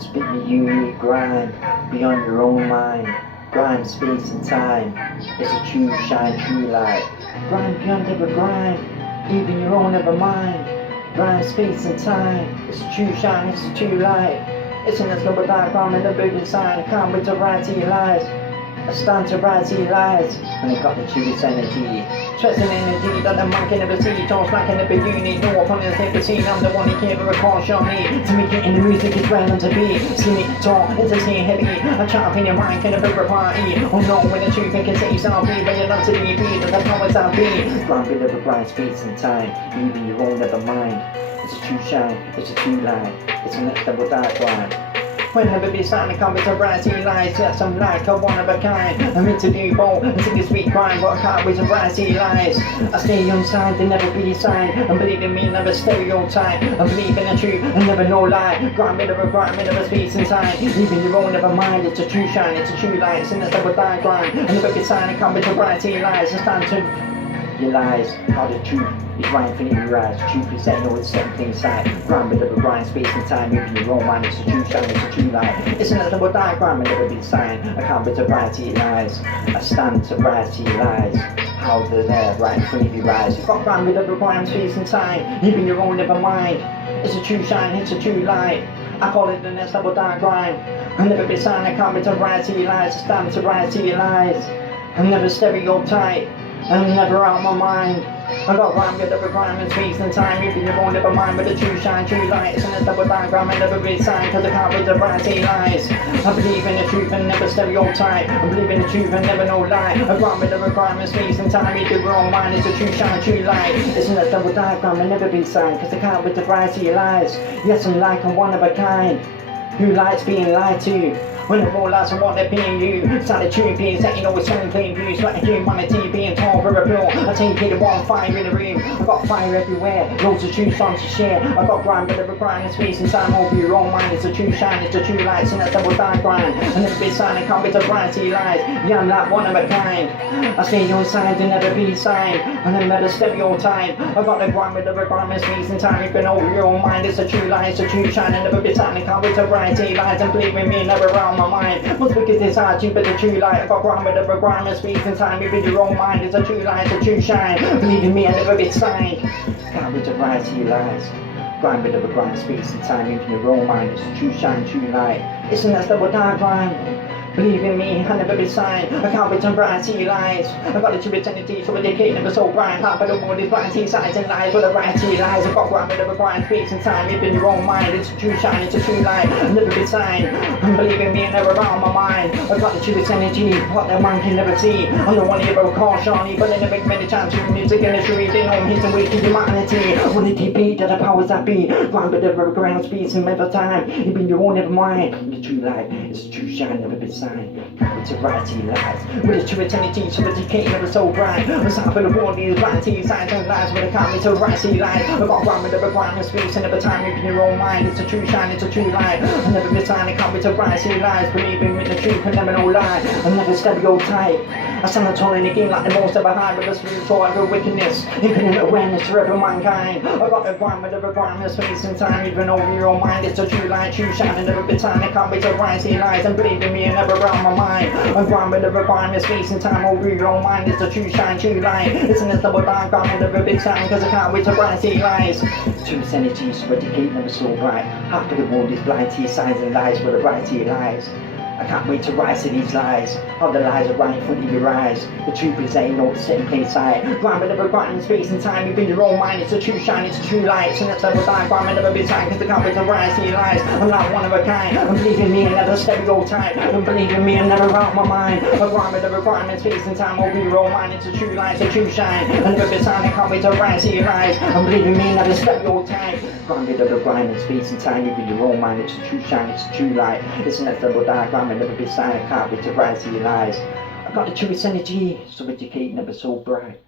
Spit the unique grind beyond your own mind. Grind space and time. It's a true shine, true light. Grind beyond every grind, even your own ever mind. Grind space and time. It's a true shine, it's a true light. It's in a global diagram and the big sign. Can't wait to write to your lies. I stand to write to your lies. And it got the truest energy. Stressing energy that the man can never see. Tones like in the beginning. No opponents never seen. I'm the one who can't ever caution me. To make it in the music is where I'm to be. See me tall, it's a scene heavy. I chop in your mind, can never party. Oh no, when the truth can say yourself be. But you're not to be be. That the powers I be. Grind bit of a grind, space and time. Even your own never mind. It's a true shine, it's a true light. It's a next double dark grind. When never be starting to come with variety lies. Yes, I'm like a one of a kind. I'm into do bold, into this sweet crime. But I can't with variety lies. I stay on side, they never be signed. And believe in me, never stereotype. I believe in the truth and never no lie. Grind bit of a space and time. Even your own never mind. It's a true shine, it's a true light. It's in the double dark grind. And never be sign and come with variety lies. It's time to your lies, how the truth is right infinity rise. The truth is that you know it's something inside. Grind bit of a grind, space and time. Even your own mind, it's a true shine, it's a true light. It's in a double diagram and never be signed. I can't be to variety lies. I stand to variety lies. How the there right infinity rise. You've got grind bit of a grind, space and time. Even your own never mind. It's a true shine, it's a true light. I call it the next double diagram. I never be signed. I can't be to variety lies. I stand to variety lies. I'm never stereotype. I'm never out of my mind. I got rhyme with every crime and space and time. Even your own never mind, but the true shine, true light. It's in a double diagram and never be signed. Cause I can't read the variety lies. I believe in the truth and never stereotype. I believe in the truth and never no lie. I rhyme with every crime and space and time. Even your own mind, it's a true shine, true light. It's in a double diagram and never be signed. Cause I can't read the variety lies. Yes, I'm like a one of a kind. Who likes being lied to? When the raw lies and what they're being you. Sound the truth being set, you know it's selling plain views. Like humanity being torn for a pill. I take it one fire in the room. I got fire everywhere, loads of true songs to share. I got grind with every grind and space and time over your own mind. It's a true shine, it's a true light, it's in that double diagram. And never be signed, can't be to variety lies. Yeah, I'm like one of a kind. I stay on side and never be signed. And I'm never stereotype. I got the grind with every grind and space and time. You've been over your own mind, it's a true light, it's a true shine. And never be signed, can't be to variety lies. And believe in me, never around my mind. Most because it's hard, cheaper the true light. I got grind with every grind and space and time. Even your own mind, it's a true light, it's a true shine. Believe in me, I never be signed. Can't be to variety lies. Grind with every grind, space and time. Even your own mind, it's a true shine, true light. It's in that double diagram. Believe in me, I never be signed. I can't wait to variety lies. I got the true eternity, so a decade never so bright. Half of the world is variety sides and lies, but the variety lies. I got grind with every grind, space and time. Even your own mind, it's a true shine, it's a true light. I never be signed. And believe in me, I never out of my mind. I got the truest energy, what the man can never see. I'm the one who ever call Shawnee, but they never many times through music industry. They know I'm here to wake humanity. What it be that the powers that be? Grind with every ground, space and every time. Even your own never mind. The true light, it's a true shine, never be signed. It's a variety lies. With a true eternity, so the decay never so bright. I'm sorry for the world, these variety signs and lies. But I can't be so variety lies. I got grind with every grind and space and every time. Even your own mind, it's a true shine, it's a true light. I never be signed, I can't be so variety lies. Believe in the truth and never no lie. I never stereotype. I stand tall in the game like the most ever high. With a spiritual every wickedness, infinite awareness for every mankind. I got the grind with every grind and space and time. Even over your own mind, it's a true light, true shine. And never be signed, I can't be so variety lies. And believe in me, I never around my mind. I grind with every grind and space and time over your own mind. It's a true shine, true light. It's in this double diagram and never big sign. Cause I can't wait to variety lies. True energy, so a decade never so bright. Half of the world is blind to your signs and lies, but the variety lies. I can't wait to rise to these lies. How the lies are right in front of your eyes. The truth is that you know it's set in plain sight. Grind with every grind in space and time. You've been your own mind, it's a true shine, it's a true light. It's in that double diagram and never be signed. Cause I can't wait to rise to your lies. I'm not one of a kind. And believe in me, I never stereotype. And believe in me, I never out my mind. I grind with every grind in space and time over your own mind. It's a true light, it's a true shine. And never be signed, I can't wait to rise to your lies. And believe in me, I never stereotype. Grind with every grind in space and time. You've been your own mind, it's a true shine, it's a true light. It's in that double diagram and never be signed. Can't wait to rise to your lies. I got the truest energy, so educate never so bright.